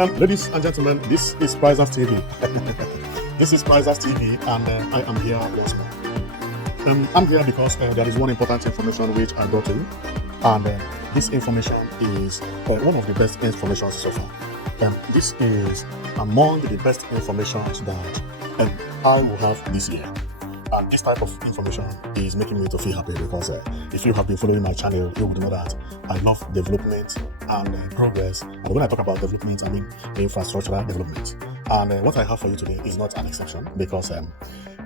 Ladies and gentlemen, this is Prizers TV. This is Prizers TV, and I am here once more. I'm here because there is one important information which I brought to you, and this information is one of the best information so far. This is among the best information that I will have this year. And this type of information is making me to feel happy because if you have been following my channel, you would know that I love development and progress. And when I talk about development, I mean infrastructural development. And what I have for you today is not an exception because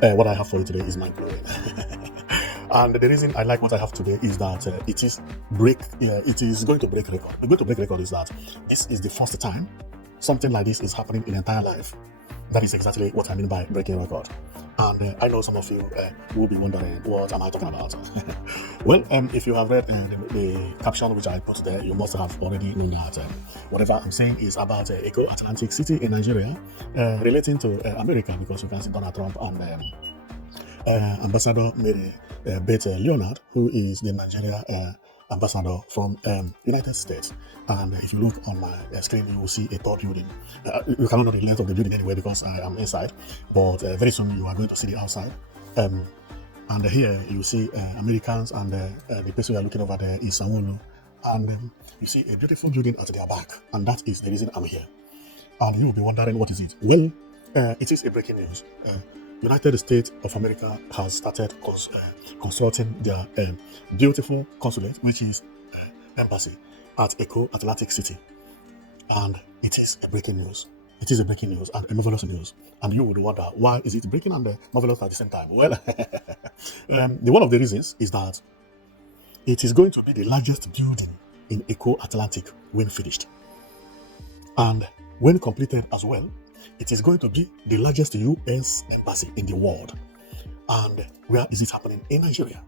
what I have for you today is mind-blowing. And the reason I like what I have today is that it is going to break record. The going to break record is that this is the first time something like this is happening in entire life. That is exactly what I mean by breaking record. And I know some of you will be wondering, what am I talking about? Well, if you have read the caption which I put there, you must have already known that whatever I'm saying is about Eko Atlantic city in Nigeria, relating to America, because you can see Donald Trump and Ambassador Mary Beth Leonard, who is the Nigeria ambassador from United States. And if you look on my screen, you will see a tall building. You cannot know the length of the building anyway because I am inside, but very soon you are going to see the outside. And here you see Americans, and the person you are looking over there is Sanwo-Olu, and you see a beautiful building at their back, and that is the reason I'm here. And you will be wondering, what is it? Well, it is a breaking news. United States of America has started constructing their beautiful consulate, which is embassy at Eko Atlantic City. And it is a breaking news. It is a breaking news and a marvelous news. And you would wonder, why is it breaking and marvelous at the same time? Well, one of the reasons is that it is going to be the largest building in Eko Atlantic when finished. And when completed as well, it is going to be the largest US embassy in the world. And where is it happening? In Nigeria.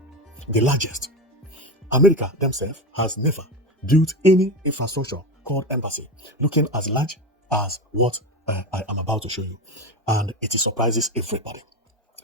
The largest. America themselves has never built any infrastructure called embassy looking as large as what I am about to show you. And it surprises everybody.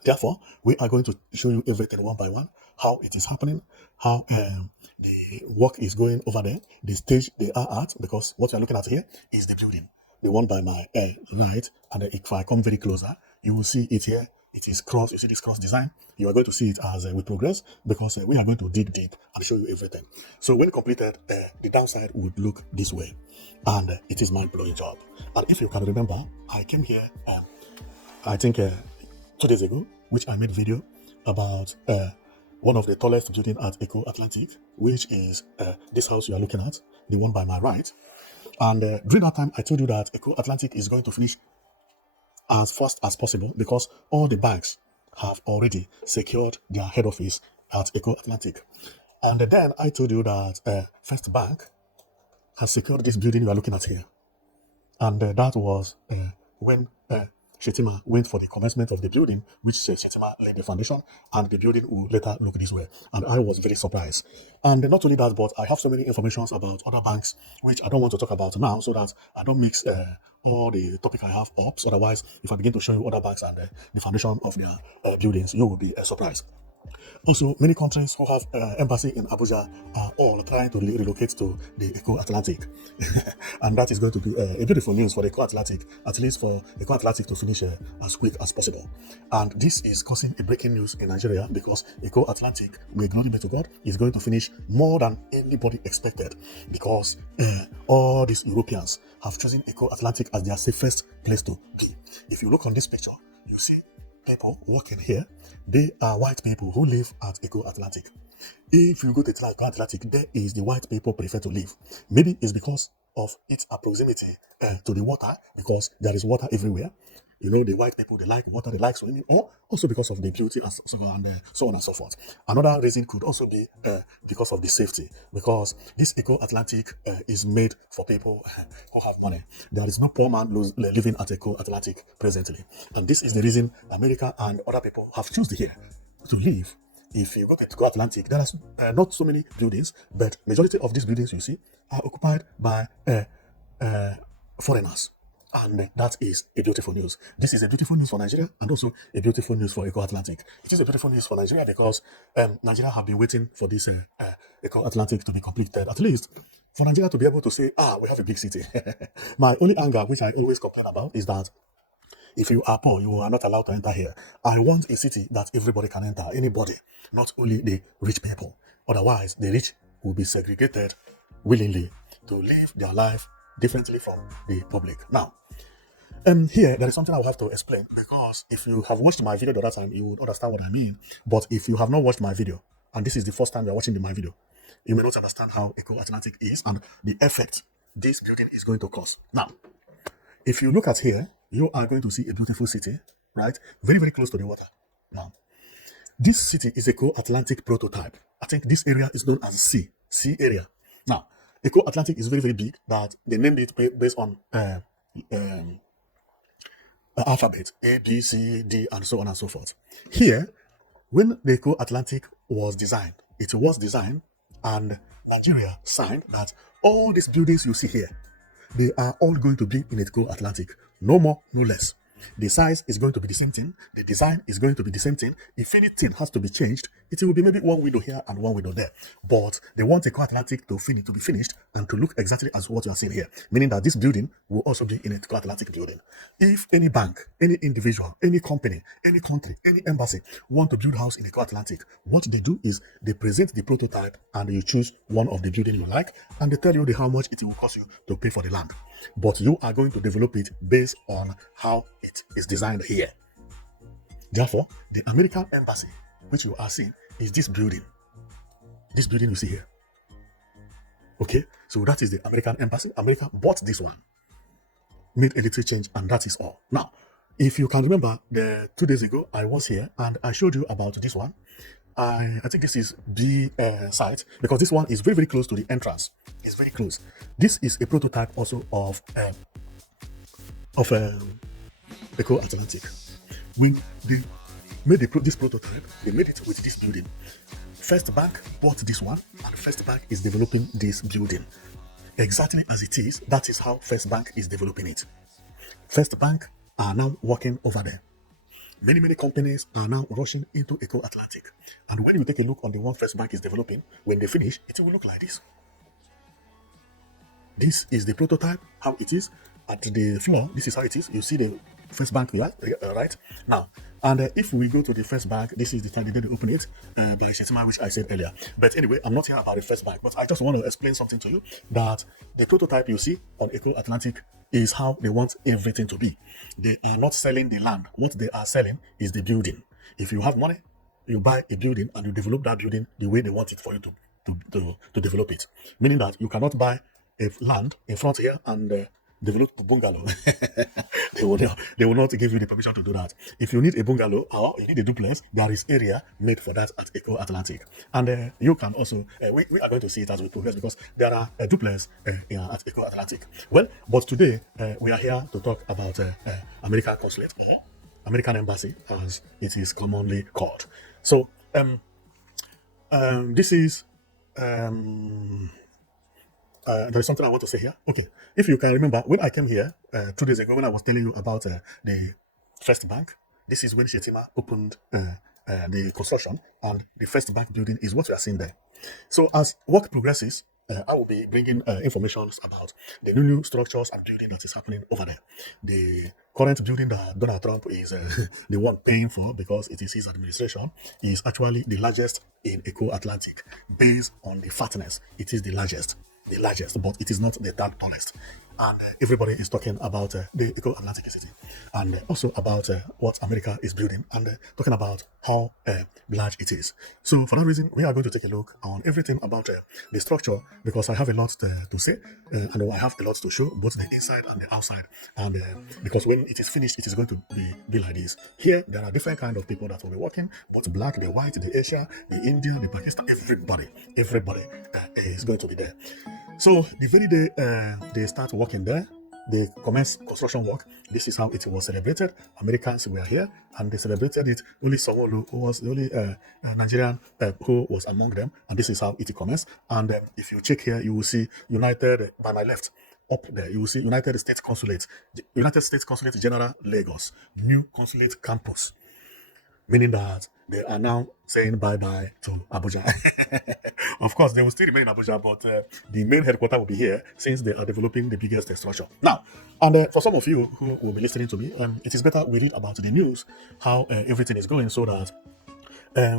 Therefore, we are going to show you everything one by one, how it is happening, how the work is going over there, the stage they are at, because what you are looking at here is the building. The one by my right, and if I come very closer, you will see it here. It is cross. You see this cross design. You are going to see it as we progress, because we are going to dig deep and show you everything. So when completed, the downside would look this way, and it is mind-blowing job. And if you can remember, I came here, I think 2 days ago, which I made video about one of the tallest building at Eko Atlantic, which is this house you are looking at, the one by my right. And during that time, I told you that Eko Atlantic is going to finish as fast as possible because all the banks have already secured their head office at Eko Atlantic. And then I told you that First Bank has secured this building you are looking at here. And that was when Shetima went for the commencement of the building, which Shetima laid the foundation, and the building will later look this way. And I was very surprised. And not only that, but I have so many informations about other banks, which I don't want to talk about now, so that I don't mix all the topic I have up. So otherwise, if I begin to show you other banks and the foundation of their buildings, you will be surprised. Also, many countries who have embassy in Abuja are all trying to relocate to the Eko Atlantic. And that is going to be a beautiful news for the Eko Atlantic, at least for Eko Atlantic to finish as quick as possible. And this is causing a breaking news in Nigeria because Eko Atlantic, may glory be to God, is going to finish more than anybody expected, because all these Europeans have chosen Eko Atlantic as their safest place to be. If you look on this picture, you see people working here. They are white people who live at Eko Atlantic. If you go to Eko Atlantic, there is the white people prefer to live. Maybe it's because of its proximity to the water, because there is water everywhere. You know, the white people, they like water, they like swimming, or also because of the beauty and so on and so forth. Another reason could also be because of the safety, because this Eko Atlantic is made for people who have money. There is no poor man living at Eko Atlantic presently. And this is the reason America and other people have chosen here to live. If you go to Eko Atlantic, there are not so many buildings, but majority of these buildings you see are occupied by foreigners. And that is a beautiful news. This is a beautiful news for Nigeria, and also a beautiful news for Eko Atlantic. It is a beautiful news for Nigeria because Nigeria have been waiting for this Eko Atlantic to be completed. At least For Nigeria to be able to say, we have a big city. My only anger, which I always complain about, is that if you are poor, you are not allowed to enter here. I want a city that everybody can enter, anybody, not only the rich people. Otherwise, the rich will be segregated willingly to live their life differently from the public. Now, here there is something I will have to explain, because if you have watched my video the other time, you would understand what I mean. But if you have not watched my video, and this is the first time you are watching my video, you may not understand how Eko Atlantic is and the effect this building is going to cause. Now, if you look at here, you are going to see a beautiful city, right? Very, very close to the water. Now, this city is Eko Atlantic prototype. I think this area is known as C area. Now, Eko Atlantic is very, very big, that they named it based on alphabet A, B, C, D, and so on and so forth. Here, when the Eko Atlantic was designed, it was designed and Nigeria signed that all these buildings you see here, they are all going to be in Eko Atlantic. No more, no less. The size is going to be the same thing. The design is going to be the same thing. If anything has to be changed, it will be maybe one window here and one window there. But they want Eko Atlantic to be finished and to look exactly as what you are seeing here. Meaning that this building will also be in Eko Atlantic building. If any bank, any individual, any company, any country, any embassy want to build house in Eko Atlantic, what they do is they present the prototype and you choose one of the building you like, and they tell you how much it will cost you to pay for the land. But you are going to develop it based on how it is designed here. Therefore, the American embassy, which you are seeing, is this building. This building you see here. Okay, so that is the American embassy. America bought this one, made a little change, and that is all. Now, if you can remember, 2 days ago, I was here and I showed you about this one. I think this is B site, because this one is very, very close to the entrance. It's very close. This is a prototype also of Eko Atlantic. When they made this prototype, they made it with this building. First Bank bought this one, and First Bank is developing this building. Exactly as it is, that is how First Bank is developing it. First Bank are now working over there. Many, many companies are now rushing into Eko Atlantic. And when you take a look on the one First Bank is developing, when they finish, it will look like this. This is the prototype, how it is. At the floor, this is how it is. You see the First Bank here, right? Now, and if we go to the First Bank, this is the time they open it by Shetima, which I said earlier. But anyway, I'm not here about the First Bank, but I just want to explain something to you, that the prototype you see on Eko Atlantic is how they want everything to be. They are not selling the land. What they are selling is the building. If you have money, you buy a building and you develop that building the way they want it for you to develop it. Meaning that you cannot buy a land in front here and develop a bungalow. They will not give you the permission to do that. If you need a bungalow or you need a duplex, there is area made for that at Eko Atlantic. And you can also, we are going to see it as we progress, because there are a duplex at Eko Atlantic. Well, but today we are here to talk about American Consulate, or American Embassy as it is commonly called. So this is there is something I want to say here. Okay, if you can remember, when I came here 2 days ago, when I was telling you about the First Bank, this is when Shetima opened the construction, and the First Bank building is what you are seeing there. So as work progresses, I will be bringing information about the new structures and building that is happening over there. The current building that Donald Trump is the one paying for, because it is his administration, is actually the largest in Eko Atlantic. Based on the fatness, it is the largest, but it is not the third tallest. And everybody is talking about the Eko Atlantic city, and also about what America is building, and talking about how large it is. So for that reason, we are going to take a look on everything about the structure, because I have a lot to say, and I have a lot to show, both the inside and the outside. And because when it is finished, it is going to be like this. Here, there are different kind of people that will be working, both black, the white, the Asia, the India, the Pakistan, everybody is going to be there. So the very day they start working there, they commence construction work. This is how it was celebrated. Americans were here and they celebrated it. Only Sanwo-Olu, who was the only Nigerian who was among them, and this is how it commenced. And if you check here, you will see United, by my left, up there, you will see United States Consulate General Lagos, new consulate campus. Meaning that they are now saying bye-bye to Abuja. Of course, they will still remain in Abuja, but the main headquarters will be here since they are developing the biggest structure. Now, and for some of you who will be listening to me, it is better we read about the news, how everything is going, so that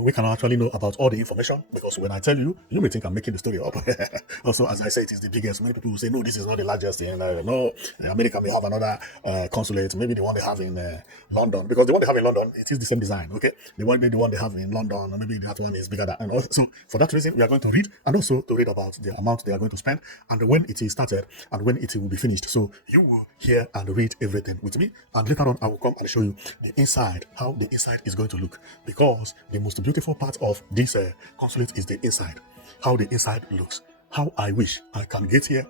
we can actually know about all the information, because when I tell you, you may think I'm making the story up. Also, as I say, it is the biggest. Many people will say, no, this is not the largest. And no, America may have another consulate, maybe the one they have in London, because the one they have in London, it is the same design. Okay, the one they have in London, or maybe that one is bigger than. And also, so for that reason, we are going to read, and also to read about the amount they are going to spend, and when it is started, and when it will be finished. So you will hear and read everything with me, and later on, I will come and show you the inside, how the inside is going to look, because the most beautiful part of this consulate is the inside, how the inside looks. How I wish I can get here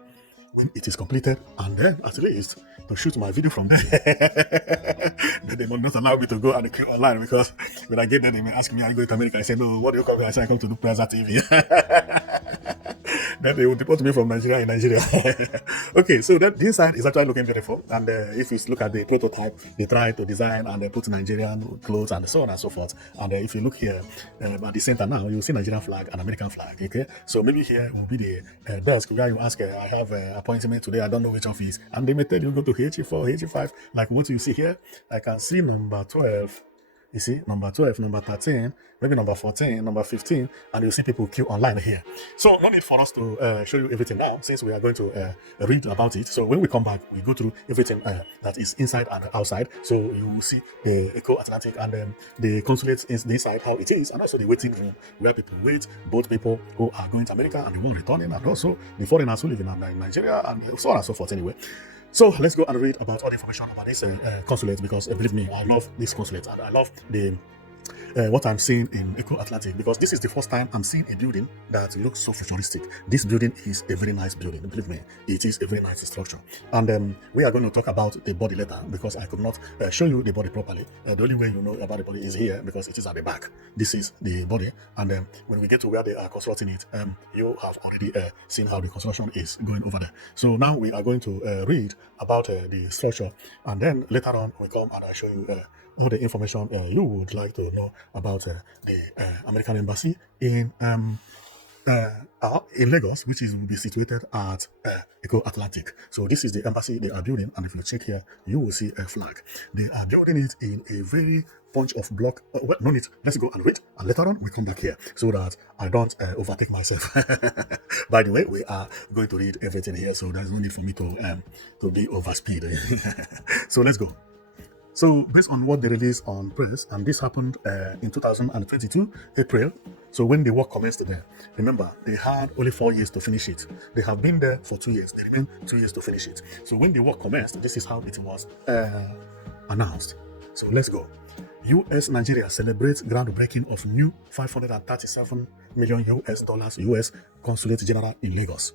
when it is completed, and then at least to shoot my video from there. Then they will not allow me to go and click online, because when I get there, they may ask me, are you going to America? I say, no, what do you come here? I say, I come to do Plaza TV. Then they will deport me from Nigeria in Nigeria. Okay, so that the inside is actually looking beautiful. And if you look at the prototype, they try to design and they put Nigerian clothes and so on and so forth. And if you look here at the center now, you'll see Nigerian flag and American flag. Okay, so maybe here will be the desk where you ask, I have an appointment today, I don't know which office. And they may tell you, go to HE4, HE5, like what you see here. I can see number 12. You see, number 12, number 13, maybe number 14, number 15, and you'll see people queue online here. So no need for us to show you everything now, since we are going to read about it. So when we come back, we go through everything that is inside and outside. So you will see the Eko Atlantic and the consulate is inside, how it is, and also the waiting room where people wait, both people who are going to America and the one returning, and also the foreigners who live in Nigeria, and so on and so forth anyway. So let's go and read about all the information about this consulate, because believe me, I love this consulate, and I love the what I'm seeing in Eko Atlantic, because this is the first time I'm seeing a building that looks so futuristic. This building is a very nice building, believe me, it is a very nice structure. And we are going to talk about the body later, because I could not show you the body properly. The only way you know about the body is here, because it is at the back. This is the body, and when we get to where they are constructing it, you have already seen how the construction is going over there. So now we are going to read about the structure, and then later on we come and I show you all the information you would like to know about the American embassy in Lagos, which will be situated at Eko Atlantic. So this is the embassy they are building, and if you check here, you will see a flag. They are building it in a very bunch of block. Well, no need. Let's go and read, and later on we come back here so that I don't overtake myself. By the way, we are going to read everything here, so there's no need for me to be overspeed. So let's go. So based on what they released on press, and this happened in 2022, April. So when the work commenced there, remember, they had only 4 years to finish it. They have been there for 2 years. They remain 2 years to finish it. So when the work commenced, this is how it was announced. So let's go. US Nigeria celebrates groundbreaking of new $537 million US Consulate General in Lagos.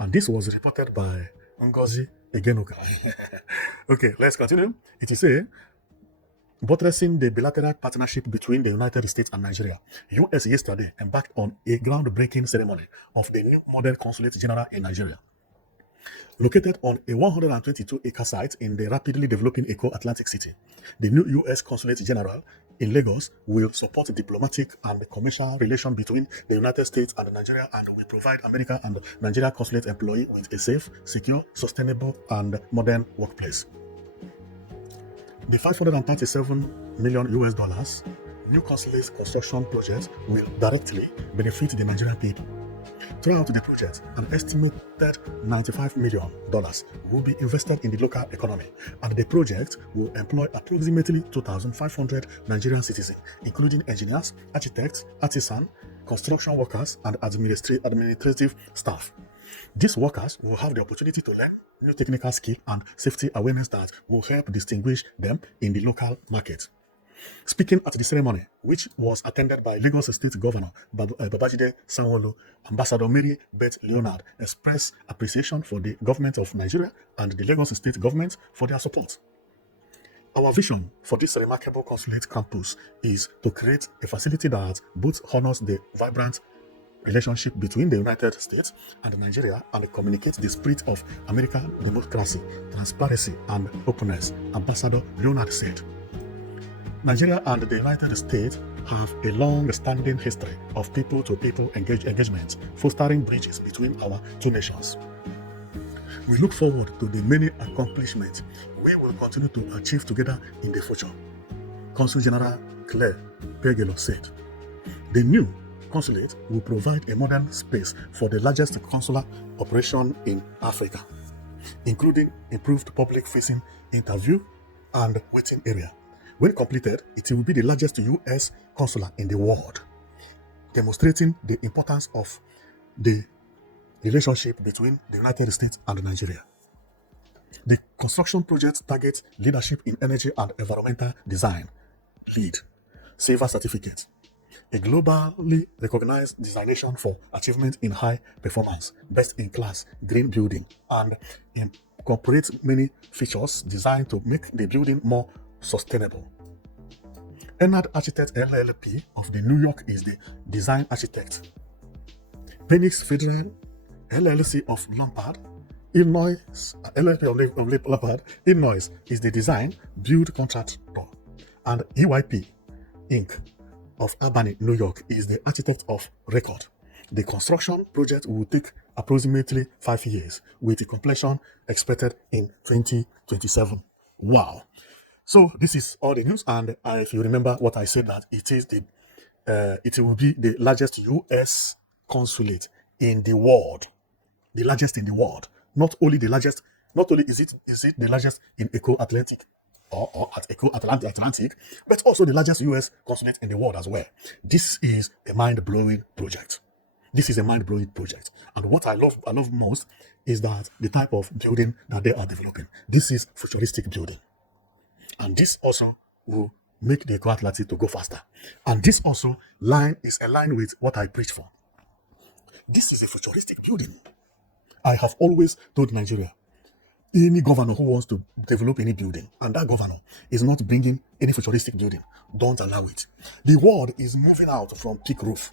And this was reported by Ngozi Egenuka. Okay, let's continue. It is a buttressing the bilateral partnership between the United States and Nigeria. US yesterday embarked on a groundbreaking ceremony of the new model Consulate General in Nigeria. Located on a 122-acre site in the rapidly developing Eko Atlantic city, the new U.S. Consulate General in Lagos will support diplomatic and commercial relations between the United States and Nigeria, and will provide American and Nigeria consulate employees with a safe, secure, sustainable, and modern workplace. The $537 million new consulate construction project will directly benefit the Nigerian people. Throughout the project, an estimated $95 million will be invested in the local economy, and the project will employ approximately 2,500 Nigerian citizens, including engineers, architects, artisans, construction workers, and administrative staff. These workers will have the opportunity to learn new technical skills and safety awareness that will help distinguish them in the local market. Speaking at the ceremony, which was attended by Lagos State Governor Babajide Sanwo-Olu, Ambassador Mary Beth Leonard expressed appreciation for the government of Nigeria and the Lagos State government for their support. Our vision for this remarkable consulate campus is to create a facility that both honors the vibrant relationship between the United States and Nigeria and communicates the spirit of American democracy, transparency, and openness, Ambassador Leonard said. Nigeria and the United States have a long-standing history of people-to-people engagements, fostering bridges between our two nations. We look forward to the many accomplishments we will continue to achieve together in the future. Consul General Claire Pegelo said, the new consulate will provide a modern space for the largest consular operation in Africa, including improved public-facing interview and waiting area. When completed, it will be the largest US consulate in the world, demonstrating the importance of the relationship between the United States and Nigeria. The construction project targets leadership in energy and environmental design, LEED, Silver Certificate, a globally recognized designation for achievement in high performance, best-in-class green building, and incorporates many features designed to make the building more sustainable. Ennard Architect LLP of the New York is the design architect. Phoenix Federal LLC of Lombard, Illinois, LLP of Lombard, Illinois is the design build contractor, and EYP Inc. of Albany, New York is the architect of record. The construction project will take approximately 5 years, with the completion expected in 2027. Wow. So this is all the news, and if you remember what I said, that it will be the largest U.S. consulate in the world, the largest in the world. Not only the largest, not only is it the largest in Eko Atlantic or at Eko Atlantic, but also the largest U.S. consulate in the world as well. This is a mind-blowing project. This is a mind-blowing project, and what I love most is that the type of building that they are developing. This is futuristic building. And this also will make the Eko Atlantic to go faster. And this also is aligned with what I preach for. This is a futuristic building. I have always told Nigeria, any governor who wants to develop any building, and that governor is not bringing any futuristic building, don't allow it. The world is moving out from peak roof.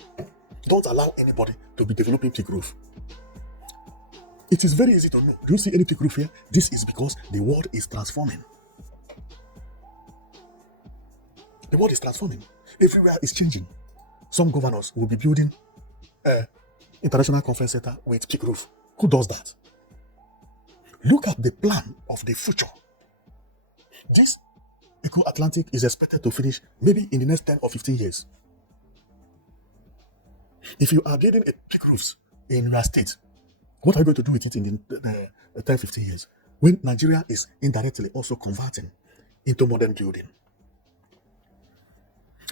Don't allow anybody to be developing peak roof. It is very easy to know. Do you see any peak roof here? This is because the world is transforming. The world is transforming. Everywhere is changing. Some governors will be building an international conference center with peak roof. Who does that? Look at the plan of the future. This Eko Atlantic is expected to finish maybe in the next 10 or 15 years. If you are building a peak roofs in your state, what are you going to do with it in the 10, 15 years? When Nigeria is indirectly also converting into modern building.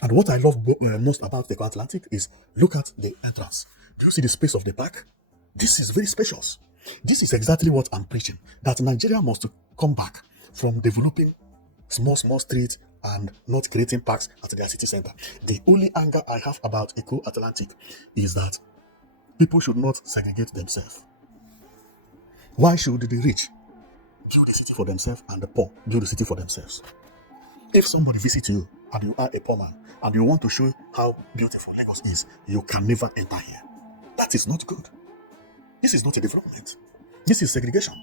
And what I love most about the Eko Atlantic is, look at the entrance. Do you see the space of the park? This is very spacious. This is exactly what I'm preaching, that Nigeria must come back from developing small streets and not creating parks at their city center. The only anger I have about Eko Atlantic is that people should not segregate themselves. Why should the rich build a city for themselves and the poor build a city for themselves? If somebody visits you and you are a poor man and you want to show how beautiful Lagos is, you can never enter here. That is not good. This is not a development. This is segregation.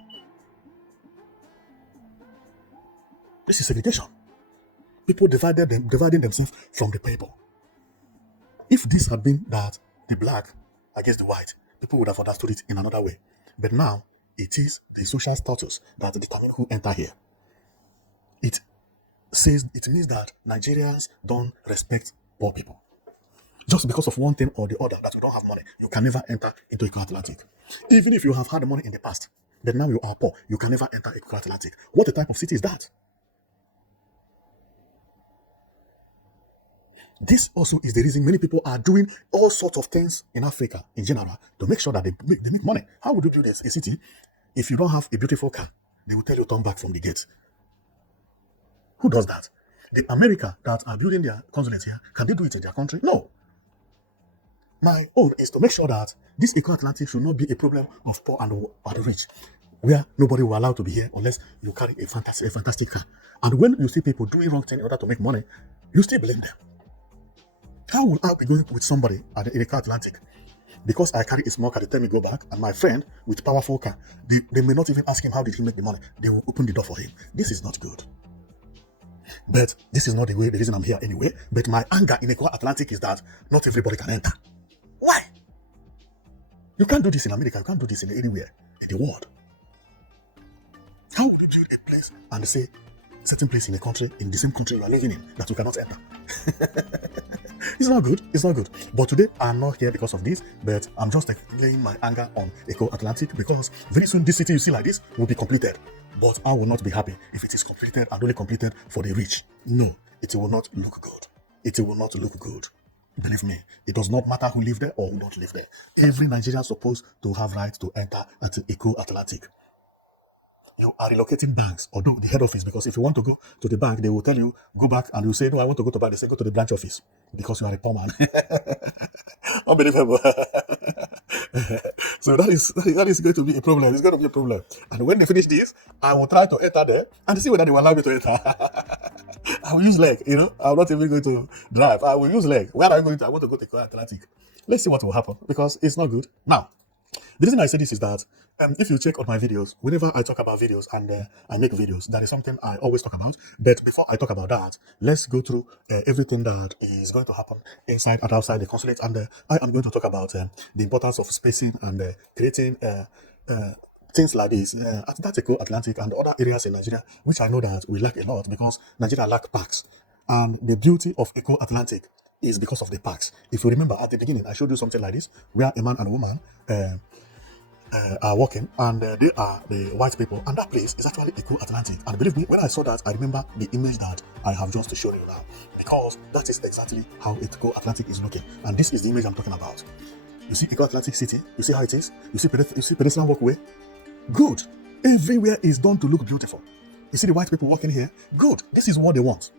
This is segregation. People dividing themselves from the people. If this had been that the black against the white, people would have understood it in another way. But now, it is the social status that determines who enter here. It means that Nigerians don't respect poor people. Just because of one thing or the other, that you don't have money, you can never enter into Eko Atlantic. Even if you have had money in the past, but now you are poor, you can never enter Eko Atlantic. What type of city is that? This also is the reason many people are doing all sorts of things in Africa in general to make sure that they make money. How would you build a city if you don't have a beautiful car? They will tell you turn back from the gate. Who does that? The America that are building their consulates here, can they do it in their country? No. My own is to make sure that this Eko Atlantic should not be a problem of poor and rich, where nobody will allow to be here unless you carry a fantastic car. And when you see people doing wrong thing in order to make money, you still blame them. How will I be going with somebody at the Eko Atlantic? Because I carry a small car, they tell me go back, and my friend with powerful car, they may not even ask him how did he make the money. They will open the door for him. This is not good. But this is not the reason I'm here anyway. But my anger in Eko Atlantic is that not everybody can enter. Why? You can't do this in America. You can't do this in anywhere in the world. How would you build a place and say certain place in a country, in the same country you are living in, that you cannot enter? It's not good. It's not good. But today I'm not here because of this, but I'm just laying my anger on Eko Atlantic because very soon this city you see like this will be completed. But I will not be happy if it is completed and only completed for the rich. No, it will not look good. It will not look good. Believe me, it does not matter who live there or who don't live there. Every Nigerian is supposed to have right to enter at Eko Atlantic. You are relocating banks, although the head office, because if you want to go to the bank, they will tell you, go back, and you say, no, I want to go to bank. They say, go to the branch office, because you are a poor man. Unbelievable. So that is going to be a problem. It's going to be a problem. And when they finish this, I will try to enter there and see whether they will allow me to enter. I will use leg, I'm not even going to drive. I will use leg. Where am I going to? I want to go to Atlantic. Let's see what will happen, because it's not good. Now, the reason I say this is that if you check on my videos, whenever I talk about videos and I make videos, that is something I always talk about. But before I talk about that, let's go through everything that is going to happen inside and outside the consulate. And I am going to talk about the importance of spacing and creating things like this at that Eko Atlantic and other areas in Nigeria, which I know that we lack a lot because Nigeria lack parks. And the beauty of Eko Atlantic is because of the parks. If you remember at the beginning, I showed you something like this, where a man and a woman are walking, and they are the white people, and that place is actually Eko Atlantic. And believe me, when I saw that, I remember the image that I have just shown you now, because that is exactly how Eko Atlantic is looking, and this is the image I'm talking about. You see Eko Atlantic City, you see how it is, you see pedestrian walkway, good. Everywhere is done to look beautiful. You see the white people walking here, good. This is what they want,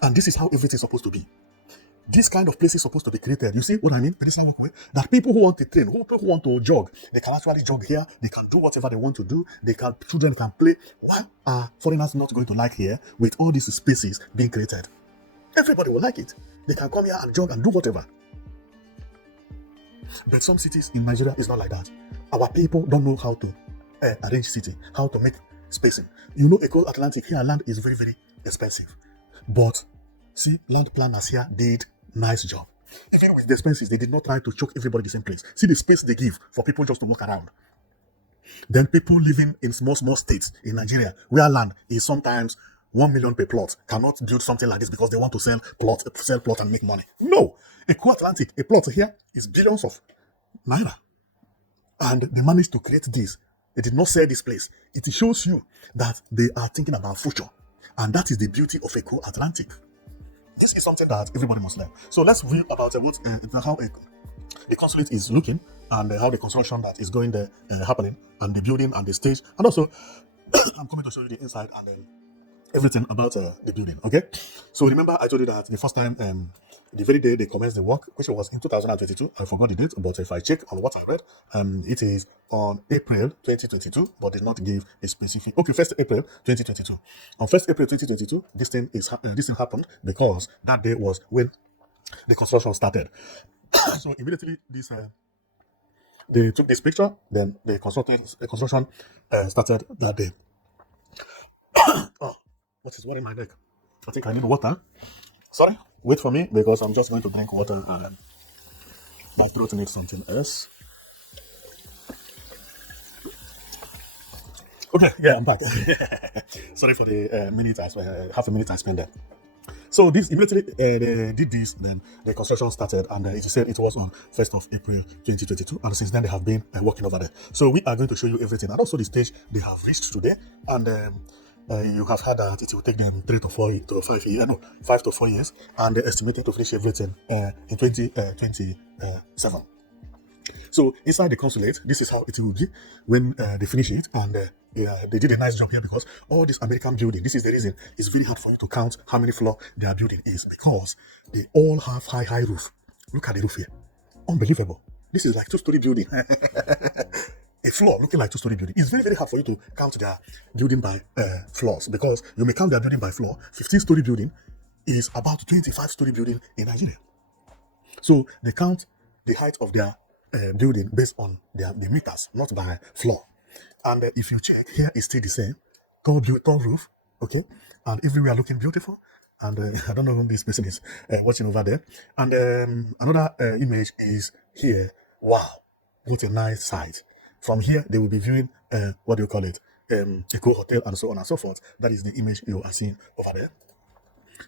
and this is how everything is supposed to be. This kind of place is supposed to be created. You see what I mean? Pedestrian walkway. That people who want to train, people who want to jog, they can actually jog here. They can do whatever they want to do. Children can play. Why are foreigners not going to like here with all these spaces being created? Everybody will like it. They can come here and jog and do whatever. But some cities in Nigeria is not like that. Our people don't know how to arrange city, how to make spacing. Eko Atlantic here, land is very, very expensive. But see, land planners here did nice job. Even with the expenses, they did not try to choke everybody the same place. See the space they give for people just to walk around. Then people living in small states in Nigeria, where land is sometimes 1 million per plot, cannot build something like this because they want to sell plot and make money. No, Eko Atlantic, a plot here is billions of naira, and they managed to create this. They did not sell this place. It shows you that they are thinking about future, and that is the beauty of Eko Atlantic. This is something that everybody must learn. So let's read about how the consulate is looking, and how the construction that is going there happening, and the building and the stage, and also I'm coming to show you the inside and then everything about the building. Okay, so remember I told you that the first time, the very day they commenced the work, which was in 2022, I forgot the date, but if I check on what I read, it is on April 2022, but did not give a specific. Okay, 1st April 2022. On 1st April 2022, this thing happened because that day was when the construction started. So immediately they took this picture, then the construction started that day. Oh, what is worrying my neck? I think I need water. Sorry, wait for me because I'm just going to drink water and my throat needs something else. Okay, yeah, I'm back. Sorry for the half a minute I spent there. So this immediately they did this, then the construction started, and it said it was on 1st of April 2022, and since then they have been working over there. So we are going to show you everything, and also the stage they have reached today, and you have heard that it will take them 5 to 4 years, and they're estimating to finish everything in 2027. So inside the consulate, this is how it will be when they finish it, and they did a nice job here because all this American building, this is the reason it's very hard for you to count how many floors their building is, because they all have high roof. Look at the roof here. Unbelievable. This is like 2-story building. A floor looking like 2-story building. It's very, very hard for you to count their building by floors, because you may count their building by floor. 15-story building is about 25-story building in Nigeria. So they count the height of their building based on the meters, not by floor. And if you check, here is still the same. Tall roof, Okay, and everywhere looking beautiful. And I don't know who this person is watching over there. And another image is here. Wow, what a nice sight. From here, they will be viewing what do you call it? Eko Hotel and so on and so forth. That is the image you are seeing over there.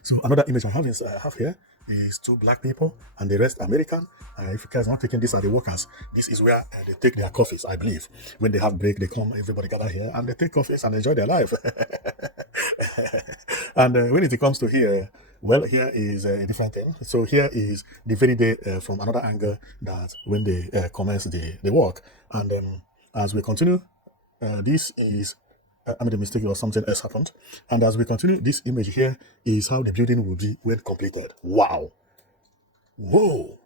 So another image I have here is two black people and the rest American. If you guys are not taking this are the workers, this is where they take their coffees, I believe. When they have break, they come, everybody gather here and they take coffees and enjoy their life. And when it comes to here, well, here is a different thing. So here is the very day from another angle that when they commence the work. And as we continue, this is I made a mistake or something else happened. And as we continue, this image here is how the building will be when completed. Wow. Whoa.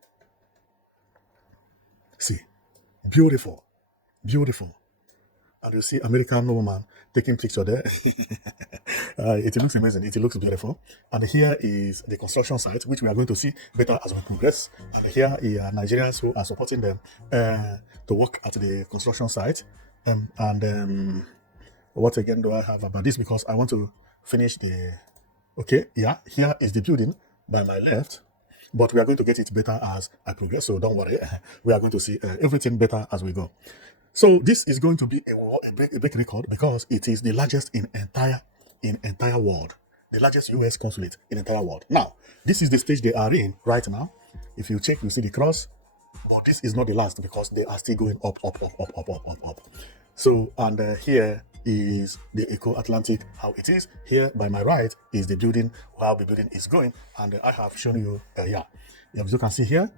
See, beautiful, beautiful. And you see American woman taking picture there. It looks amazing. It looks beautiful. And here is the construction site, which we are going to see better as we progress. And here are Nigerians who are supporting them to work at the construction site. What again do I have about this? Because I want to finish the... Okay, yeah, here is the building by my left. But we are going to get it better as I progress, so don't worry. We are going to see everything better as we go. So this is going to be a break record because it is the largest in entire world. The largest US consulate in entire world. Now, this is the stage they are in right now. If you check, you see the cross. But this is not the last because they are still going up. So, and here is the Eko Atlantic, how it is. Here by my right is the building, how the building is going. And I have shown you here. As you can see here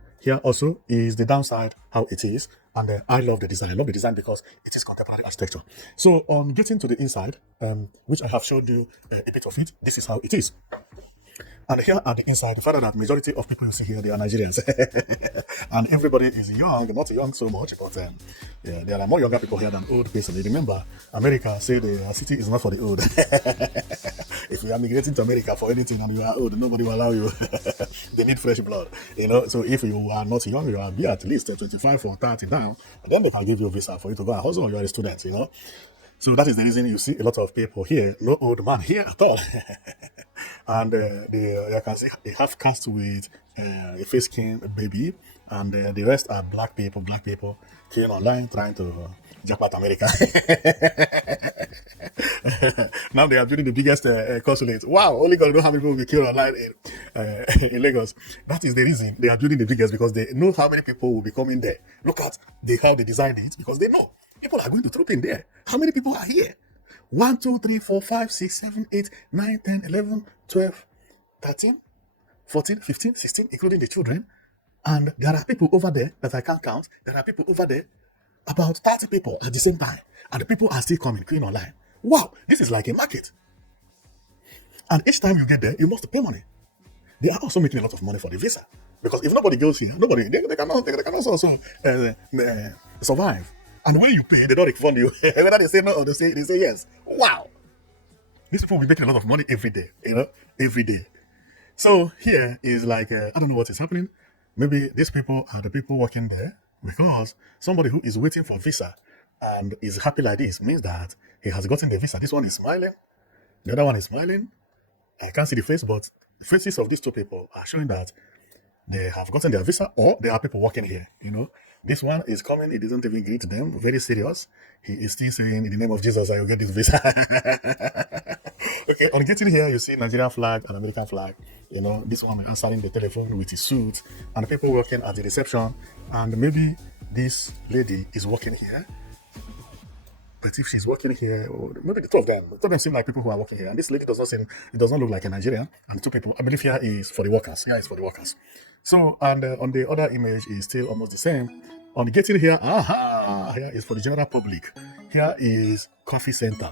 also is the downside, how it is. And I love the design. I love the design because it is contemporary architecture. So on getting to the inside, which I have showed you a bit of it, this is how it is. And here at the inside, further that majority of people you see here, they are Nigerians. And everybody is young, not young so much, but yeah, there are more younger people here than old people. Remember, America say the city is not for the old. If you are migrating to America for anything and you are old, nobody will allow you. They need fresh blood, you know. So if you are not young, you are be at least 25 or 30 down, and then they can give you a visa for you to go and hustle. You are a student, you know. So that is the reason you see a lot of people here, no old man here at all. And you can see they have cast with a face skin baby, and the rest are black people queuing online trying to jackpot America. Now they are building the biggest consulate. Wow, only God knows how many people will be killed online in Lagos. That is the reason they are building the biggest, because they know how many people will be coming there. Look at how they designed it, because they know people are going to troop in there. How many people are here? 1, 2, 3, 4, 5, 6, 7, 8, 9, 10, 11, 12, 13, 14, 15, 16, including the children. And there are people over there that I can't count. There are people over there, about 30 people at the same time. And the people are still coming, queuing online. Wow, this is like a market. And each time you get there, you must pay money. They are also making a lot of money for the visa. Because if nobody goes here, they cannot also survive. And when you pay, they don't refund you. Whether they say no or they say yes. Wow. These people will be making a lot of money every day, you know, every day. So here is like, I don't know what is happening. Maybe these people are the people working there, because somebody who is waiting for visa and is happy like this means that he has gotten the visa. This one is smiling. The other one is smiling. I can't see the face, but the faces of these two people are showing that they have gotten their visa, or there are people working here, you know. This one is coming, he doesn't even greet them, very serious. He is still saying, in the name of Jesus, I will get this visa. Okay, on getting here, you see Nigerian flag and American flag. You know, this one answering the telephone with his suit, and people working at the reception. And maybe this lady is working here. But if she's working here, or maybe the two of them seem like people who are working here. And this lady does not look like a Nigerian. And the two people, I believe here is for the workers. Here is for the workers. So, and on the other image is still almost the same. On getting here, here is for the general public. Here is coffee center.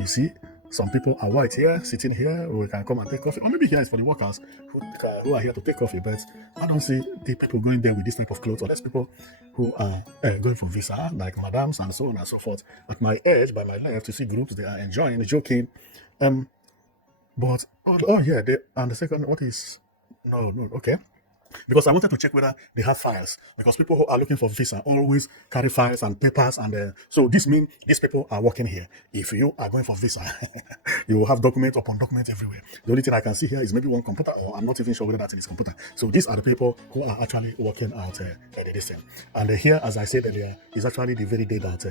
You see, some people are white here, sitting here. We can come and take coffee. Or maybe here is for the workers who are here to take coffee. But I don't see the people going there with this type of clothes. Unless people who are going for visa, like madams and so on and so forth. At my edge, by my left, you see groups, they are enjoying, joking. But, yeah, and the second, what is... No, okay. because I wanted to check whether they have files. Because people who are looking for visa always carry files and papers, and so this means these people are working here. If you are going for visa, you will have document upon document everywhere. The only thing I can see here is maybe one computer, or I'm not even sure whether that is computer. So these are the people who are actually working out the distance. And here, as I said earlier, is actually the very day that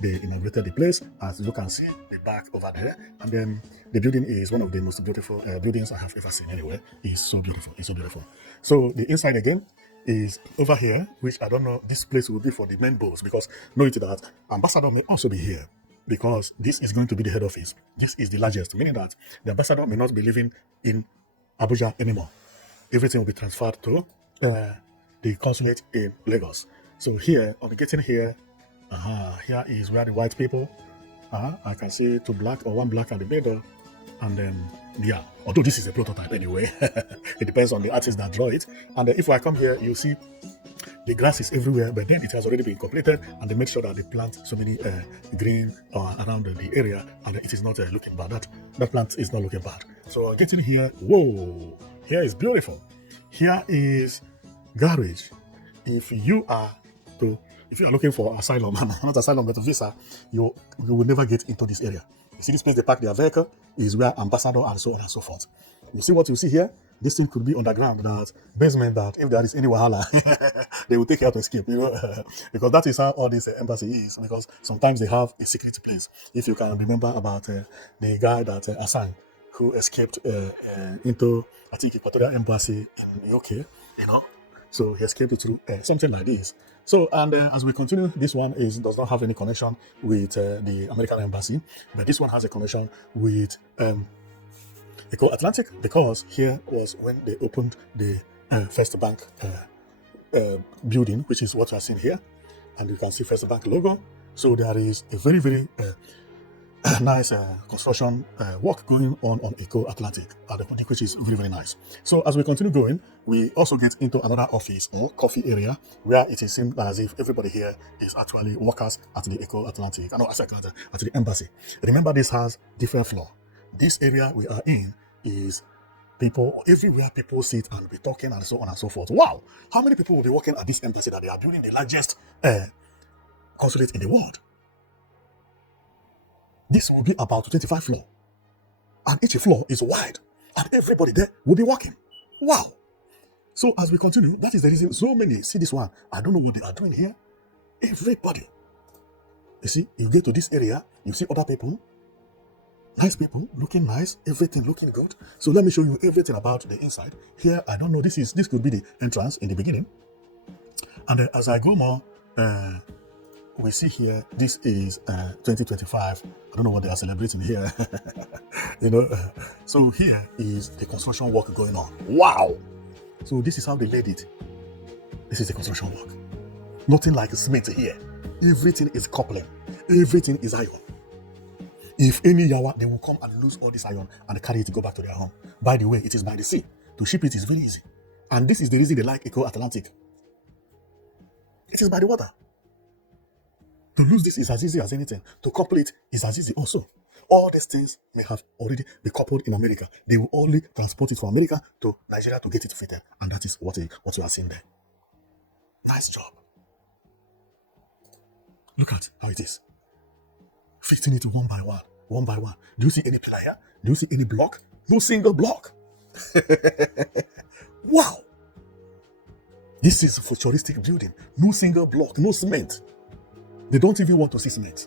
they inaugurated the place. As you can see, the back over there, and then the building is one of the most beautiful buildings I have ever seen anywhere. It's so beautiful. It's so beautiful. So the inside again is over here, which I don't know, this place will be for the main boss, because know it that ambassador may also be here, because this is going to be the head office. This is the largest, meaning that the ambassador may not be living in Abuja anymore. Everything will be transferred to the consulate in Lagos. So here, on getting here, here is where the white people, I can see two black or one black at the middle, and then yeah, although this is a prototype anyway, it depends on the artist that draw it. And if I come here, you see the grass is everywhere, but then it has already been completed, and they make sure that they plant so many green around the area, and it is not looking bad. That plant is not looking bad. So getting here, whoa, here is beautiful. Here is garage. If you are looking for asylum, not asylum but a visa, you will never get into this area. You see this place they park their vehicle is where ambassador and so on and so forth. You see what you see here? This thing could be underground, that basement, that if there is any wahala, they will take care to escape, because that is how all this embassy is, because sometimes they have a secret place. If you can remember about the guy that assigned, who escaped into, I think, Equatorial Embassy in the UK, so he escaped through something like this. So, and as we continue, this one does not have any connection with the American Embassy, but this one has a connection with Eko Atlantic, because here was when they opened the First Bank building, which is what you are seeing here, and you can see First Bank logo. So there is a very, very nice construction work going on Eko Atlantic, which is very, very nice. So as we continue going, we also get into another office or coffee area, where it is seemed as if everybody here is actually workers at the Eko Atlantic, at the embassy. Remember, this has different floor. This area we are in is people, everywhere people sit and be talking and so on and so forth. Wow! How many people will be working at this embassy that they are building the largest consulate in the world? This will be about 25 floors, and each floor is wide, and everybody there will be working. Wow! So as we continue, that is the reason so many see this one. I don't know what they are doing here. Everybody, you see, you get to this area, you see other people, nice people, looking nice, everything looking good. So let me show you everything about the inside. Here, I don't know, this could be the entrance in the beginning, and as I go more, we see here, this is 2025. I don't know what they are celebrating here. So here is the construction work going on. Wow! So this is how they laid it. This is the construction work. Nothing like cement here. Everything is coupling. Everything is iron. If any yawa, they will come and lose all this iron and carry it to go back to their home. By the way, it is by the sea. To ship it is very easy. And this is the reason they like Eko Atlantic. It is by the water. To lose this is as easy as anything. To couple it is as easy also. All these things may have already been coupled in America. They will only transport it from America to Nigeria to get it fitted. And that is what you are seeing there. Nice job. Look at how it is. Fitting it one by one, one by one. Do you see any pillar here? Do you see any block? No single block. Wow. This is a futuristic building. No single block, no cement. They don't even want to see cement.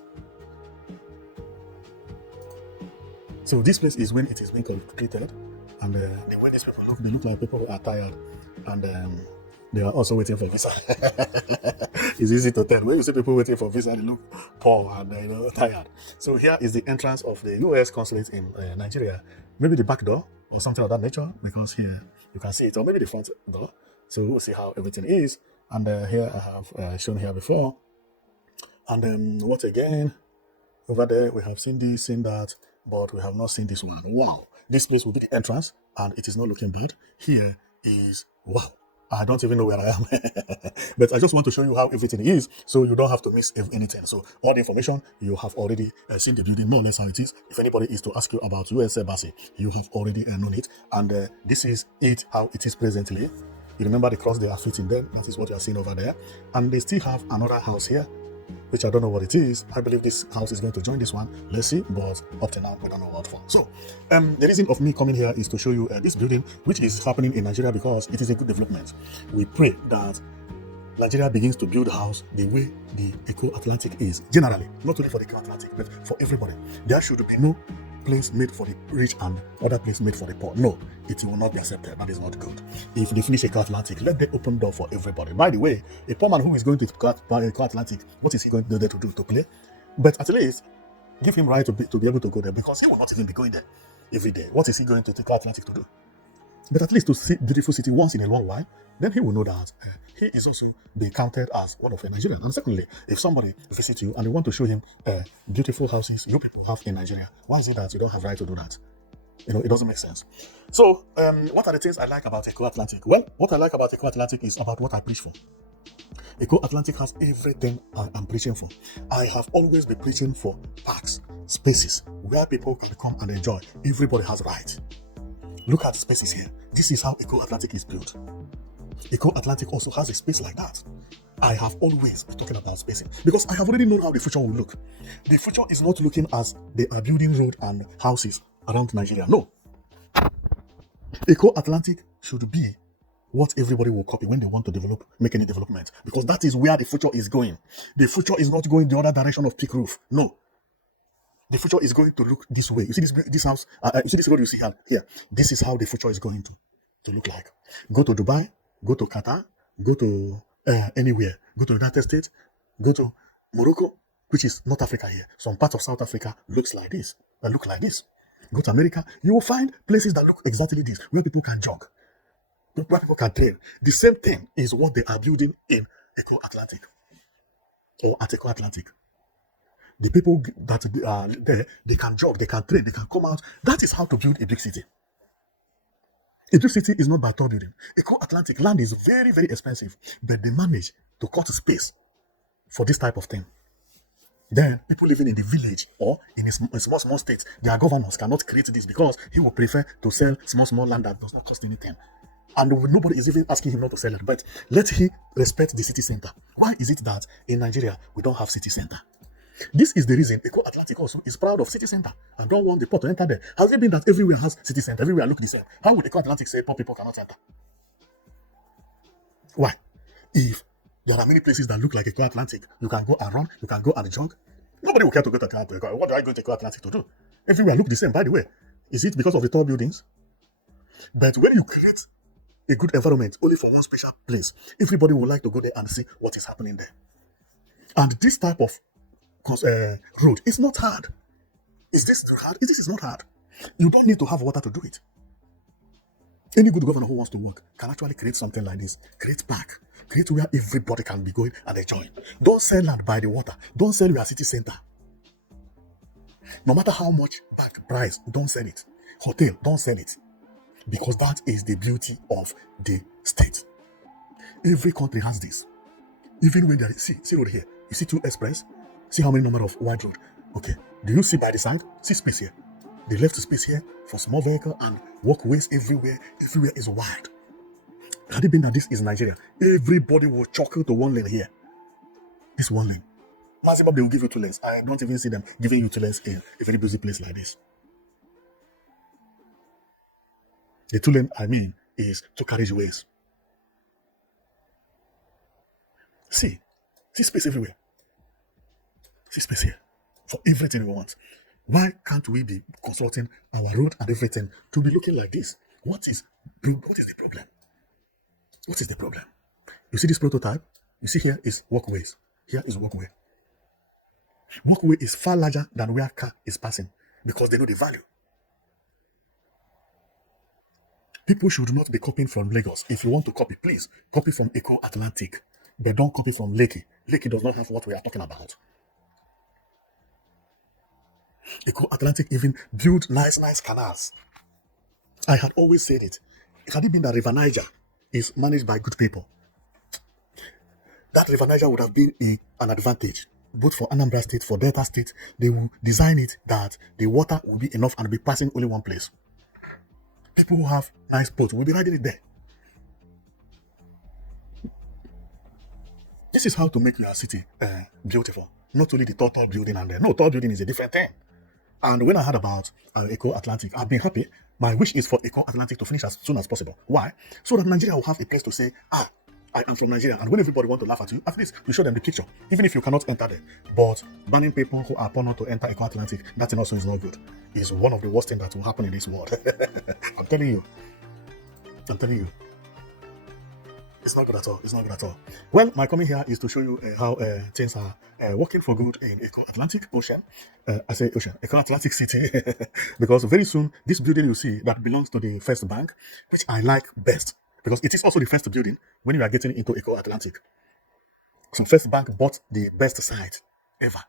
So this place is when it is being completed, and the way these people look, they look like people who are tired, and they are also waiting for visa. It's easy to tell. When you see people waiting for visa, they look poor and tired. So here is the entrance of the US Consulate in Nigeria. Maybe the back door or something of that nature, because here you can see it, or maybe the front door. So we'll see how everything is. And here I have shown here before. And what again? Over there, we have seen this, seen that, but we have not seen this one. Wow. This place will be the entrance, and it is not looking bad. Here is, wow. I don't even know where I am. But I just want to show you how everything is, so you don't have to miss anything. So all the information, you have already seen the building, more or less how it is. If anybody is to ask you about US Embassy, you have already known it. And this is it, how it is presently. You remember the cross they are fitting them? That is what you are seeing over there. And they still have another house here, which I don't know what it is. I believe this house is going to join this one. Let's see, but up to now, we don't know what for. So, the reason of me coming here is to show you this building, which is happening in Nigeria because it is a good development. We pray that Nigeria begins to build a house the way the Eko Atlantic is, generally, not only for the Eko Atlantic, but for everybody. There should be no place made for the rich and other place made for the poor. No, it will not be accepted. That is not good. If they finish Eko Atlantic, let them open door for everybody. By the way, a poor man who is going to Eko Atlantic, what is he going to do there to do? To play? But at least give him right to be able to go there, because he will not even be going there every day. What is he going to Eko Atlantic to do? But at least to see beautiful city once in a long while, then he will know that he is also being counted as one of a Nigerian. And secondly, if somebody visits you and you want to show him beautiful houses you people have in Nigeria, why is it that you don't have right to do that? It doesn't make sense. So, what are the things I like about Eko Atlantic? Well, what I like about Eko Atlantic is about what I preach for. Eko Atlantic has everything I am preaching for. I have always been preaching for parks, spaces, where people can come and enjoy. Everybody has right. Look at the spaces here. This is how Eko Atlantic is built. Eko Atlantic also has a space like that. I have always been talking about spacing because I have already known how the future will look. The future is not looking as they are building road and houses around Nigeria. No. Eko Atlantic should be what everybody will copy when they want to make any development, because that is where the future is going. The future is not going the other direction of peak roof. No. The future is going to look this way. You see this house? You see this road you see here? This is how the future is going to look like. Go to Dubai, go to Qatar, go to anywhere. Go to the United States, go to Morocco, which is North Africa here. Some parts of South Africa look like this. Go to America, you will find places that look exactly this, where people can jog, where people can train. The same thing is what they are building in Eko Atlantic or at Eko Atlantic. The people that are there, they can jog, they can train, they can come out. That is how to build a big city. A big city is not by tall building. Eko Atlantic land is very, very expensive, but they manage to cut space for this type of thing. Then people living in the village or in a small state, their governors cannot create this because he will prefer to sell small land that does not cost anything. And nobody is even asking him not to sell it. But let him respect the city center. Why is it that in Nigeria we don't have city center? This is the reason Eko Atlantic also is proud of city center and don't want the poor to enter there. Has it been that everywhere has city center, everywhere look the same? How would Eko Atlantic say poor people cannot enter? Why? If there are many places that look like Eko Atlantic, you can go and run, you can go and jog. Nobody will care to go to Eko Atlantic. What do I go to Eko Atlantic to do? Everywhere look the same, by the way. Is it because of the tall buildings? But when you create a good environment only for one special place, everybody would like to go there and see what is happening there. And this type of road is not hard. Is this hard? This is not hard. You don't need to have water to do it. Any good governor who wants to work can actually create something like this. Create park. Create where everybody can be going and enjoying. Don't sell land by the water. Don't sell your city center. No matter how much back price, don't sell it. Hotel, don't sell it. Because that is the beauty of the state. Every country has this. Even when there is, see road here. You see 2 express? See how many number of wide road? Okay. Do you see by the side? See space here. They left space here for small vehicle and walkways everywhere. Everywhere is wide. Had it been that this is Nigeria, everybody will chuckle to one lane here. This one lane. Maximum, they will give you 2 lanes. I don't even see them giving you 2 lanes in a very busy place like this. The 2 lane, I mean, is 2 carriageways. See space everywhere. See space here for everything we want. Why can't we be consulting our road and everything to be looking like this? What is the problem? What is the problem? You see this prototype? You see here is walkways. Here is walkway. Walkway is far larger than where car is passing because they know the value. People should not be copying from Lagos. If you want to copy, please copy from Eko Atlantic. But don't copy from Lekki. Lekki does not have what we are talking about. Eko Atlantic even built nice canals. I had always said it. It had been that River Niger is managed by good people. That River Niger would have been an advantage, both for Anambra State, for Delta State. They will design it that the water will be enough and be passing only one place. People who have nice boats will be riding it there. This is how to make your city beautiful. Not only the tall building and no, tall building is a different thing. And when I heard about Eko Atlantic, I've been happy. My wish is for Eko Atlantic to finish as soon as possible. Why? So that Nigeria will have a place to say, I am from Nigeria. And when everybody want to laugh at you, at least you show them the picture, even if you cannot enter there. But banning people who are poor not to enter Eko Atlantic, that also is not good. It's one of the worst things that will happen in this world. I'm telling you. I'm telling you. It's not good at all. It's not good at all. Well, my coming here is to show you how things are working for good in Eko Atlantic Ocean. I say Ocean, Eko Atlantic City, because very soon this building you see that belongs to the First Bank, which I like best because it is also the first building when you are getting into Eko Atlantic. So First Bank bought the best site ever.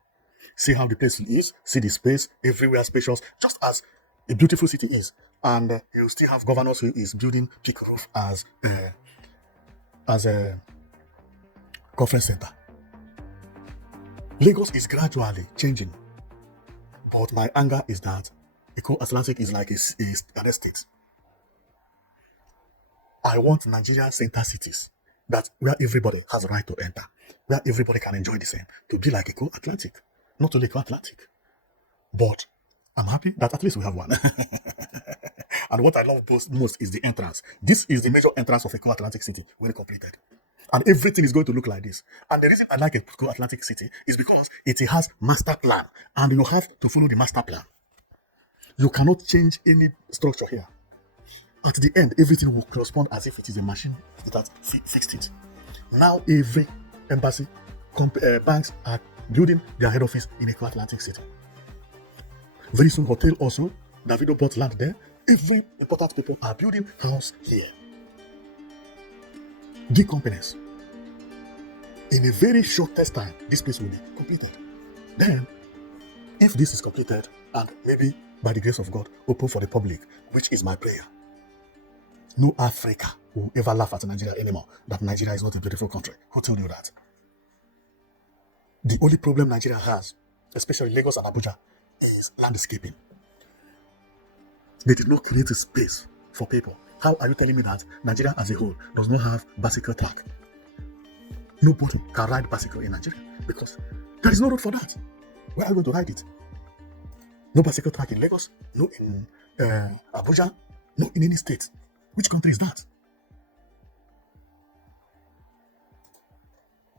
See how the place is. See the space everywhere, spacious, just as a beautiful city is. And you still have governors who is building peak roof as a conference center. Lagos is gradually changing, but my anger is that Eko Atlantic is like an estate. I want Nigeria center cities where everybody has a right to enter, where everybody can enjoy the same, to be like Eko Atlantic, not only Eko Atlantic. But I'm happy that at least we have one. And what I love most is the entrance. This is the major entrance of Eko Atlantic City when completed. And everything is going to look like this. And the reason I like Eko Atlantic City is because it has master plan. And you have to follow the master plan. You cannot change any structure here. At the end, everything will correspond as if it is a machine that fixed it. Now every embassy, banks are building their head office in Eko Atlantic City. Very soon, hotel also, Davido bought land there. Every important people are building house here. Gig companies. In a very short time, this place will be completed. Then, if this is completed, and maybe by the grace of God, open for the public, which is my prayer, no Africa will ever laugh at Nigeria anymore, that Nigeria is not a beautiful country. Who told you that? The only problem Nigeria has, especially Lagos and Abuja, is landscaping. They did not create a space for people. How are you telling me that Nigeria as a whole does not have bicycle track? Nobody can ride bicycle in Nigeria because there is no road for that. Where are you going to ride it? No bicycle track in Lagos, no in Abuja, no in any state. Which country is that?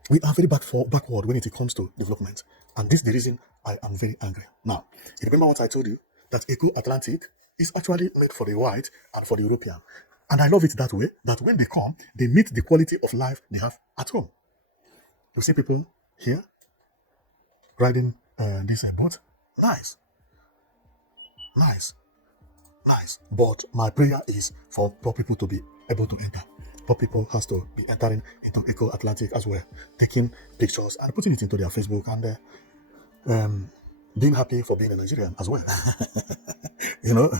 We are very backward when it comes to development. And this is the reason I am very angry. Now, you remember what I told you? That Eko Atlantic is actually made for the white and for the European. And I love it that way, that when they come, they meet the quality of life they have at home. You see people here riding this boat. Nice. Nice. Nice. But my prayer is for poor people to be able to enter. Poor people has to be entering into Eko Atlantic as well, taking pictures and putting it into their Facebook and being happy for being a Nigerian as well. You know.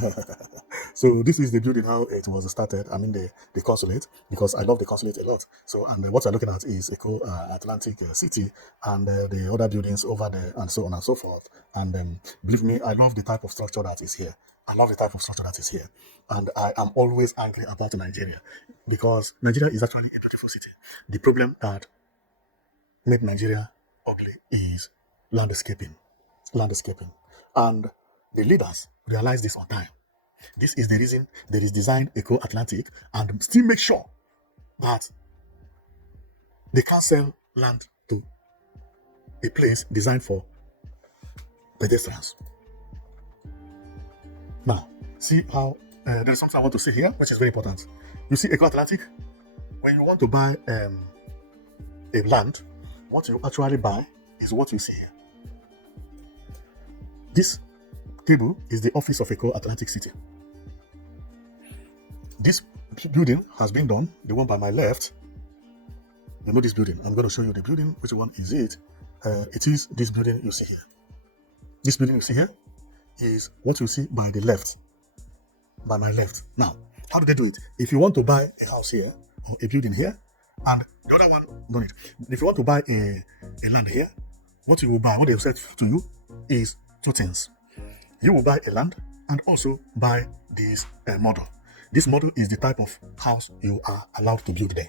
So this is the building, how it was started. I mean the consulate, because I love the consulate a lot. So, and what I'm looking at is Eko Atlantic City and the other buildings over there and so on and so forth. And believe me, I love the type of structure that is here. I love the type of structure that is here. And I am always angry about Nigeria because Nigeria is actually a beautiful city. The problem that made Nigeria ugly is landscaping. And the leaders realize this on time. This is the reason there is designed Eko Atlantic and still make sure that they can't sell land to a place designed for pedestrians. Now, see how there is something I want to say here, which is very important. You see Eko Atlantic? When you want to buy a land, what you actually buy is what you see here. This table is the office of Eko Atlantic City. This building has been done, the one by my left. You know this building. I'm going to show you the building. Which one is it? It is this building you see here. This building you see here is what you see by the left. By my left. Now, how do they do it? If you want to buy a house here or a building here, and the other one, don't it. If you want to buy a land here, what you will buy, what they have said to you is two things. You will buy a land and also buy this model. This model is the type of house you are allowed to build there.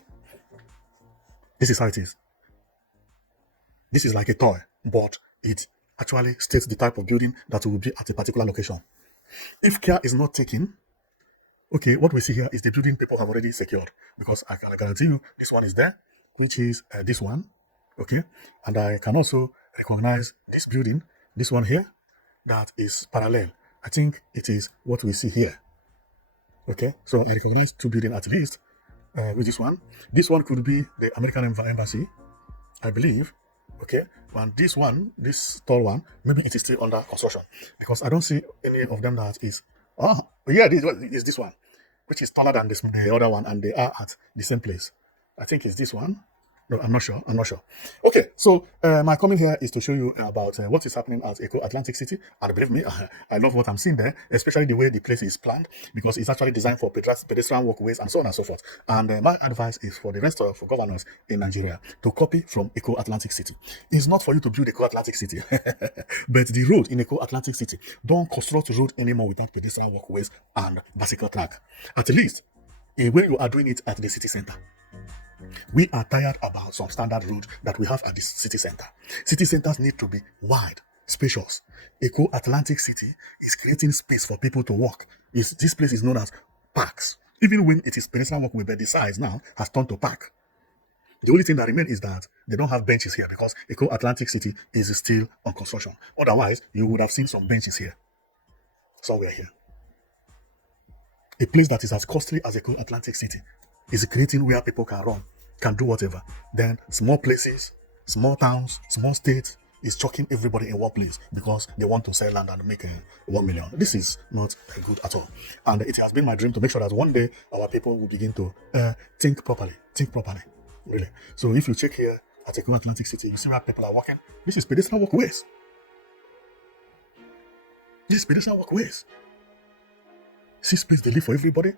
This is how it is. This is like a toy, but it actually states the type of building that will be at a particular location. If care is not taken, okay, what we see here is the building people have already secured, because I can guarantee you this one is there, which is this one, okay, and I can also recognize this building, this one here, that is parallel. I think it is what we see here. Okay, so I recognize two buildings at least with this one. This one could be the American Embassy, I believe. Okay, and this one, this tall one, maybe it is still under construction, because I don't see any of them that is. Oh, yeah, this is this one, which is taller than the other one, and they are at the same place. I think it's this one. No, I'm not sure. I'm not sure. Okay, so my comment here is to show you about what is happening at Eko Atlantic City. And believe me, I love what I'm seeing there, especially the way the place is planned, because it's actually designed for pedestrian walkways and so on and so forth. And my advice is for the rest of governors in Nigeria to copy from Eko Atlantic City. It's not for you to build Eko Atlantic City, but the road in Eko Atlantic City, don't construct road anymore without pedestrian walkways and bicycle track. At least when you are doing it at the city center. We are tired about some standard road that we have at the city center. City centers need to be wide, spacious. Eko Atlantic City is creating space for people to walk. This place is known as parks. Even when it is pedestrian walkway, but the size now has turned to park. The only thing that remains is that they don't have benches here because Eko Atlantic City is still on construction. Otherwise, you would have seen some benches here, somewhere here. A place that is as costly as Eko Atlantic City is creating where people can run, can do whatever. Then small places, small towns, small states is choking everybody in one place because they want to sell land and make 1 million. This is not good at all. And it has been my dream to make sure that one day our people will begin to think properly, really. So if you check here at Eko Atlantic City, you see where people are walking. This is pedestrian walkways. This is pedestrian walkways. See space they leave for everybody.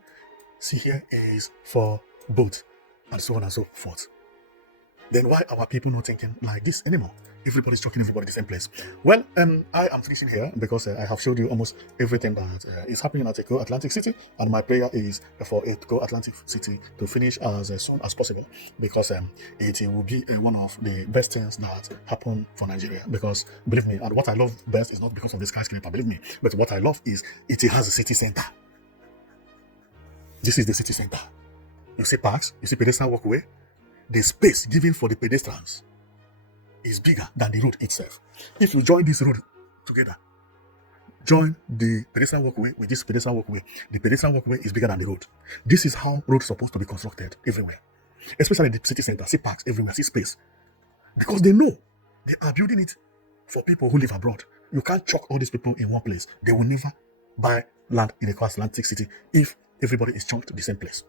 See here is for both, and so on and so forth. Then why are our people not thinking like this anymore? Everybody's talking everybody the same place. Well, I am finishing here because I have showed you almost everything that is happening at Eko Atlantic City, and my prayer is for Eko Atlantic City to finish as soon as possible, because it will be one of the best things that happen for Nigeria. Because believe me, and what I love best is not because of the skyscraper, believe me, but what I love is it has a city center. This is the city center. You see parks, you see pedestrian walkway. The space given for the pedestrians is bigger than the road itself. If you join this road together, join the pedestrian walkway with this pedestrian walkway, the pedestrian walkway is bigger than the road. This is how roads are supposed to be constructed everywhere. Especially in the city center. See parks everywhere, see space. Because they know they are building it for people who live abroad. You can't chuck all these people in one place. They will never buy land in the Atlantic City if everybody is chunked the same place.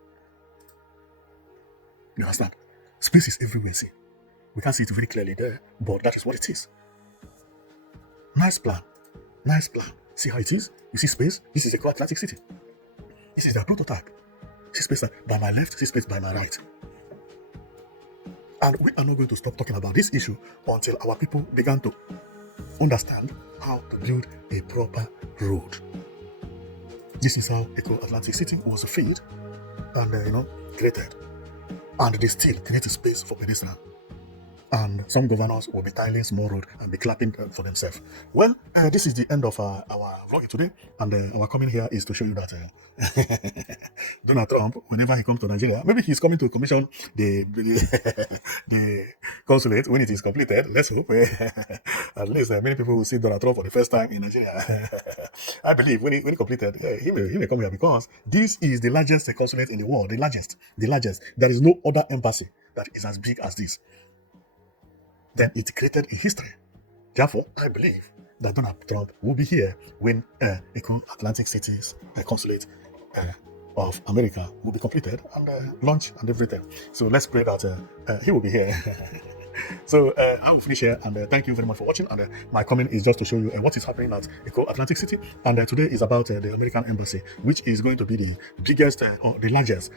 You understand? Space is everywhere, see. We can't see it very clearly there, but that is what it is. Nice plan. Nice plan. See how it is? You see space? This is Eko Atlantic City. This is their prototype. See space by my left, see space by my right. And we are not going to stop talking about this issue until our people began to understand how to build a proper road. This is how Eko Atlantic City was filled and created. And they still create a space for pedestrians. And some governors will be tiling small road and be clapping for themselves. Well, this is the end of our vlog today, and our coming here is to show you that Donald Trump, whenever he comes to Nigeria, maybe he's coming to commission the consulate when it is completed. Let's hope at least many people will see Donald Trump for the first time in Nigeria. I believe when he completed, he may come here, because this is the largest consulate in the world, the largest. There is no other embassy that is as big as this. Then it created a history. Therefore, I believe that Donald Trump will be here when Eko Atlantic City's consulate of America will be completed and launched and everything. So let's pray that he will be here. So I will finish here, and thank you very much for watching. And my comment is just to show you what is happening at Eko Atlantic City. And today is about the American embassy, which is going to be the biggest or the largest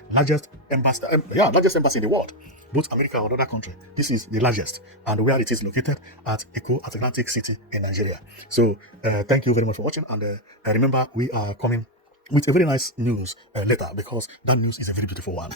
embassy, largest embassy in the world, both America or other country. This is the largest, and where it is located at Eko Atlantic City in Nigeria. So thank you very much for watching, and remember, we are coming with a very nice news later, because that news is a very beautiful one.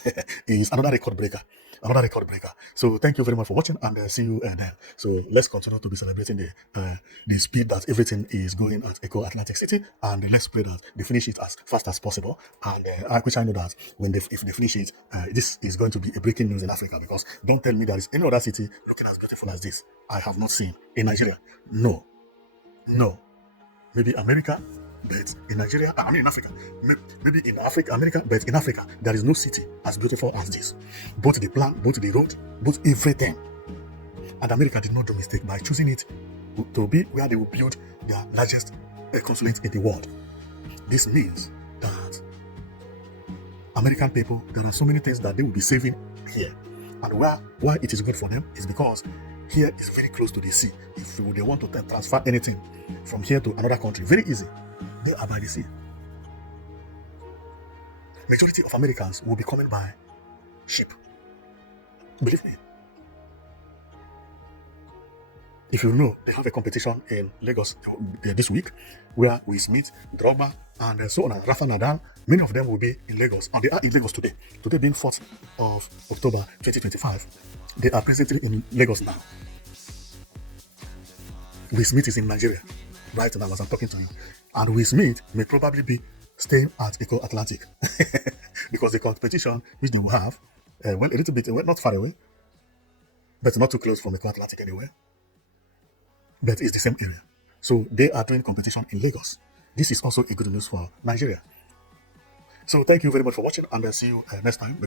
It's another record breaker. Another record breaker. So thank you very much for watching, and see you then. So let's continue to be celebrating the speed that everything is going at Eko Atlantic City, and let's pray that they finish it as fast as possible. And which I know that if they finish it, this is going to be a breaking news in Africa, because don't tell me there is any other city looking as beautiful as this. I have not seen in Nigeria. No, no. Maybe America, but in Nigeria, I mean in Africa, maybe in America, but in Africa, there is no city as beautiful as this. Both the plan, both the road, both everything. And America did not do mistake by choosing it to be where they will build their largest consulate in the world. This means that American people, there are so many things that they will be saving here. And why it is good for them is because here is very close to the sea. If they want to transfer anything from here to another country, very easy. They are by the sea. Majority of Americans will be coming by ship. Believe me. If you know, they have a competition in Lagos this week, where Will Smith, Drogba, and so on, and Rafa Nadal, many of them will be in Lagos, and they are in Lagos today. Today being 4th of October 2025, they are presently in Lagos now. Will Smith is in Nigeria right now as I'm talking to you, and Will Smith may probably be staying at Eko Atlantic because the competition which they will have, a little bit, not far away, but not too close from Eko Atlantic anyway, but it's the same area. So they are doing competition in Lagos. This is also a good news for Nigeria. So thank you very much for watching, and I'll see you next time.